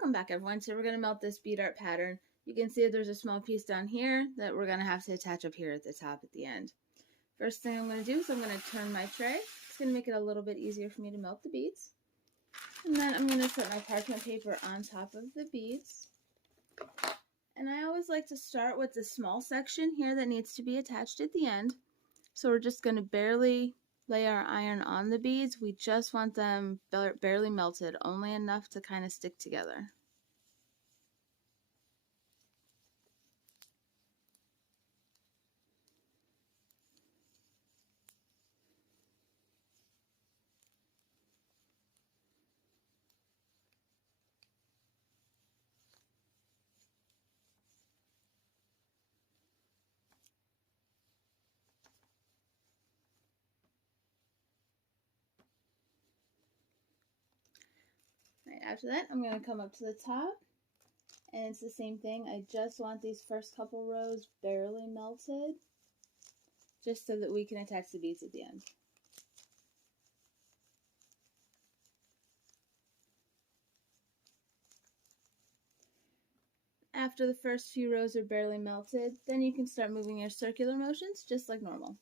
Welcome back, everyone. So we're going to melt this bead art pattern. You can see there's a small piece down here that we're going to have to attach up here at the top at the end. First thing I'm going to do is I'm going to turn my tray. It's going to make it a little bit easier for me to melt the beads. And then I'm going to set my parchment paper on top of the beads. And I always like to start with the small section here that needs to be attached at the end. So we're just going to barely lay our iron on the beads. We just want them barely melted, only enough to kind of stick together. Right, after that, I'm going to come up to the top, and it's the same thing. I just want these first couple rows barely melted, just so that we can attach the beads at the end. After the first few rows are barely melted, then you can start moving your circular motions just like normal.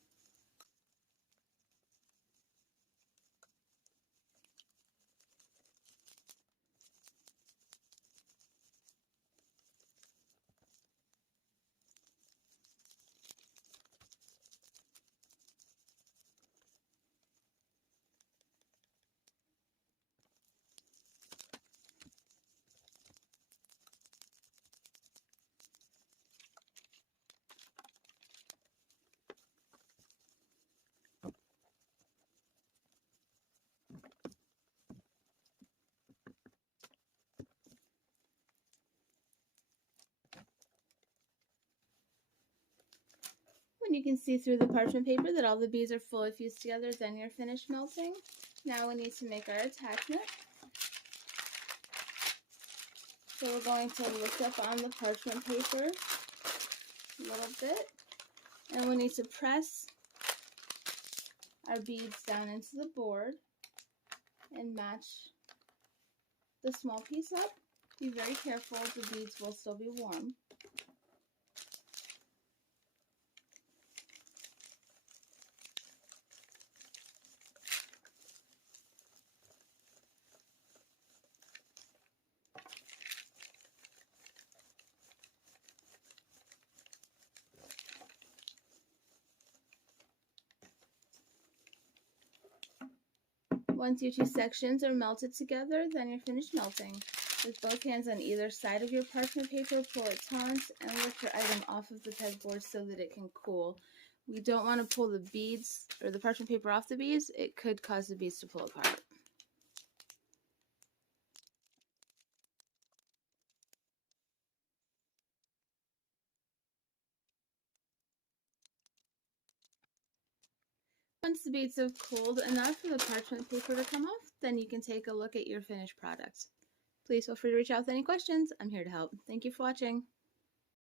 When you can see through the parchment paper that all the beads are fully fused together, then you're finished melting. Now we need to make our attachment. So we're going to lift up on the parchment paper a little bit, and we need to press our beads down into the board and match the small piece up. Be very careful, the beads will still be warm. Once your two sections are melted together, then you're finished melting. With both hands on either side of your parchment paper, pull it taut and lift your item off of the pegboard so that it can cool. We don't want to pull the beads or the parchment paper off the beads. It could cause the beads to pull apart. Once the beads have cooled enough for the parchment paper to come off, then you can take a look at your finished product. Please feel free to reach out with any questions. I'm here to help. Thank you for watching.